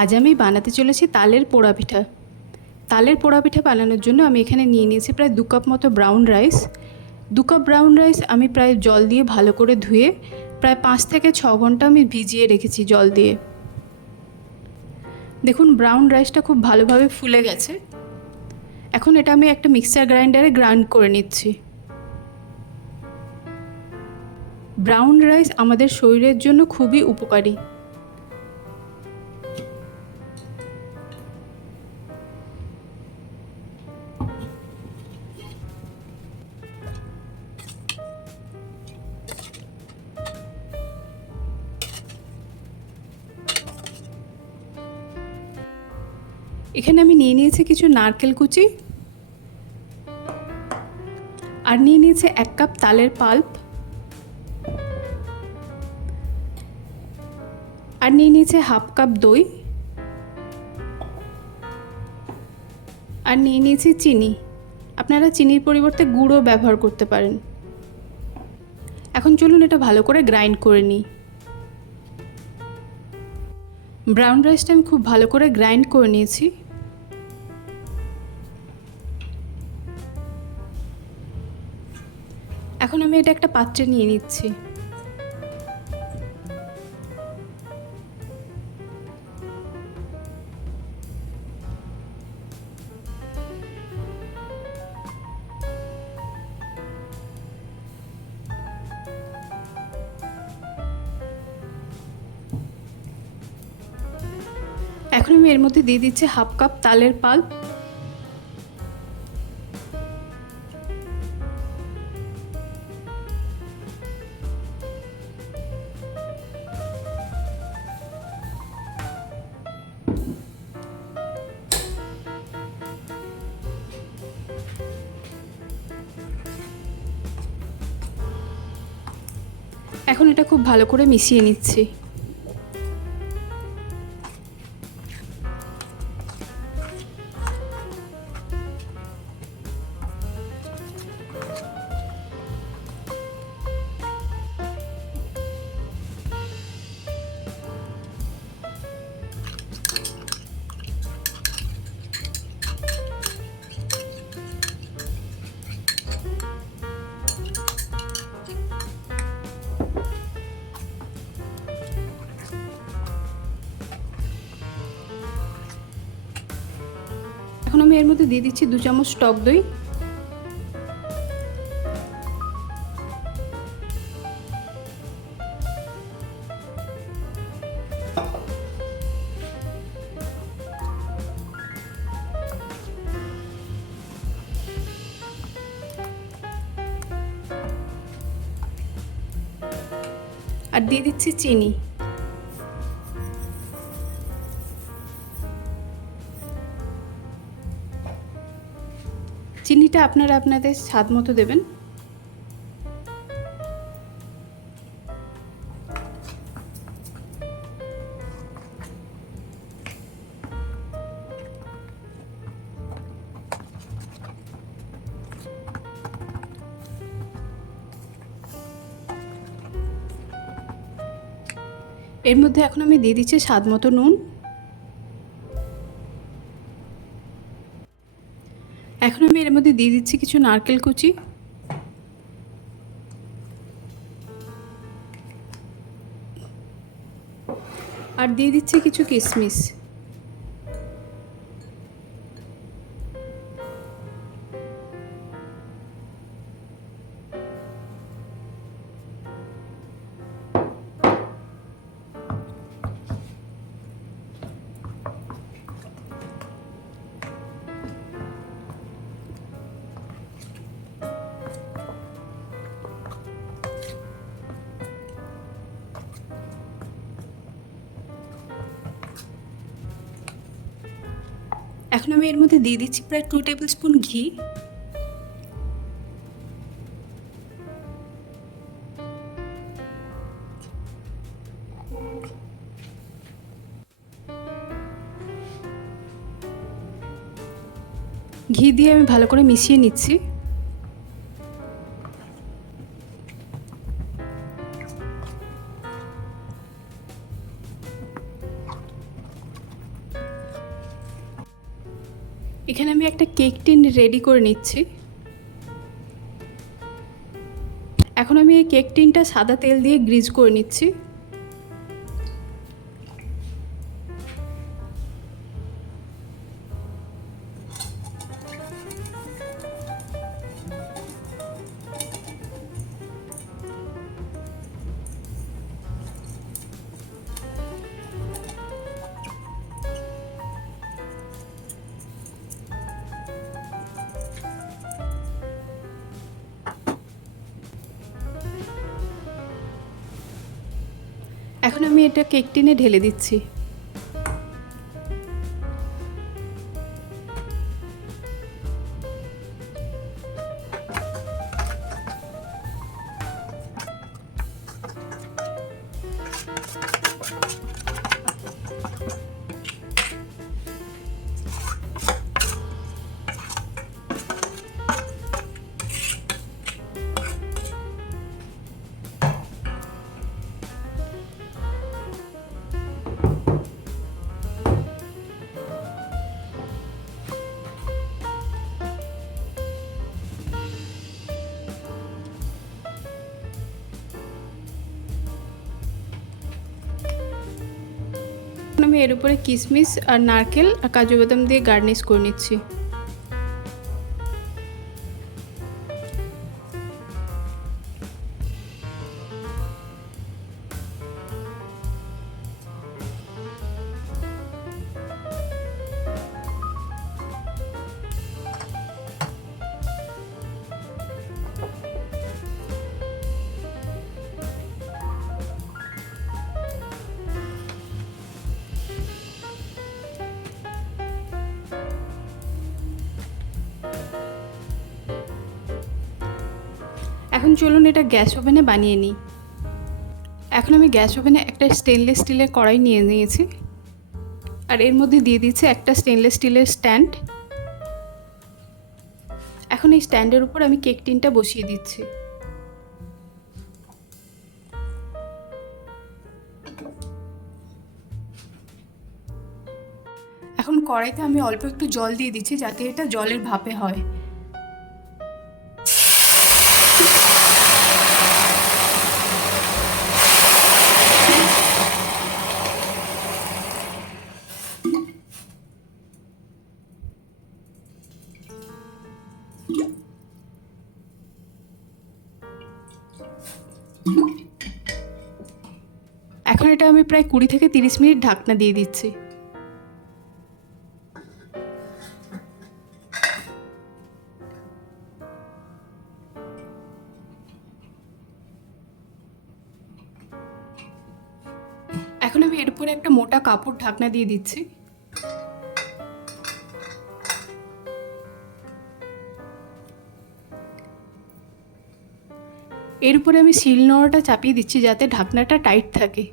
আজ আমি বানাতে চলেছি তালের পোড়া পিঠা। তালের পোড়া পিঠা বানানোর জন্য আমি এখানে নিয়ে নিয়েছি প্রায় 2 কাপ মতো brown rice. 2 cup brown rice আমি প্রায় জল দিয়ে ভালো করে ধুয়ে প্রায় 5 থেকে 6 ঘন্টা আমি ভিজিয়ে রেখেছি জল দিয়ে। দেখুন ব্রাউন রাইসটা খুব ভালোভাবে ফুলে গেছে। এখন এটা আমি একটা মিক্সার গ্রাইন্ডারে গ্রাইন্ড করে নিচ্ছি। ব্রাউন রাইস আমাদের শরীরের জন্য খুবই উপকারী। এখানে আমি নিয়ে নিয়েছি কিছু নারকেল কুচি, আর নিয়ে নিয়েছি 1 কাপ তালের পাল্প, আর নিয়ে নিয়েছি হাফ কাপ দই, আর নিয়ে নিয়েছি চিনি। আপনারা চিনির পরিবর্তে গুড়ও ব্যবহার করতে পারেন। এখন চলুন এটা ভালো করে গ্রাইন্ড করে নিই। ব্রাউন রাইসটা আমি খুব ভালো করে গ্রাইন্ড করে নিয়েছি। এখন আমি এটা একটা পাত্রে নিয়ে নিচ্ছি। এখন আমি এর মধ্যে দিয়ে দিচ্ছি হাফ কাপ তালের পাল্প, এখন এটা খুব ভালো করে মিশিয়ে নিচ্ছি। এখন আমি এর মধ্যে দিয়ে দিচ্ছি 2 চামচ টক দই, আর দিয়ে দিচ্ছি চিনি। চিনিটা আপনারা আপনাদের স্বাদ মতো দেবেন। এর মধ্যে এখন আমি দিয়ে দিচ্ছি স্বাদ মতো নুন। এখন আমি এর মধ্যে দিয়ে দিচ্ছি কিছু নারকেল কুচি, আর দিয়ে দিচ্ছি কিছু কিশমিশ। এখন আমি এর মধ্যে দিয়ে দিচ্ছি প্রায় 2 টেবিল স্পুন ঘি। ঘি দিয়ে আমি ভালো করে মিশিয়ে নিচ্ছি। এখানে আমি একটা কেক টিন রেডি করে নিচ্ছি। এখন আমি এই কেক টিনটা সাদা তেল দিয়ে গ্রিজ করে নিচ্ছি। এখন আমি এটা কেক টিনে ঢেলে দিচ্ছি। আমি এর উপরে কিশমিশ আর নারকেল আর কাজু বাদাম দিয়ে গার্নিশ করে নিচ্ছি। এখন চলুন এটা গ্যাস ওভেনে বানিয়ে নিই। এখন আমি গ্যাস ওভেনে একটা স্টেনলেস স্টিলের কড়াই নিয়ে নিয়েছি আর এর মধ্যে দিয়ে দিচ্ছি একটা স্টেনলেস স্টিলের স্ট্যান্ড। এখন এই স্ট্যান্ডের উপর আমি কেক টিনটা বসিয়ে দিচ্ছি। এখন কড়াইতে আমি অল্প একটু জল দিয়ে দিচ্ছি যাতে এটা জলের ভাপে হয়। এখন এটা আমি প্রায় 20 থেকে 30 মিনিট ঢাকনা দিয়ে দিচ্ছি। এখন আমি এর উপরে একটা মোটা কাপড় ঢাকনা দিয়ে দিচ্ছি। এর উপরে আমি শিল নোড়াটা চাপিয়ে দিচ্ছি যাতে ঢাকনাটা টাইট থাকে।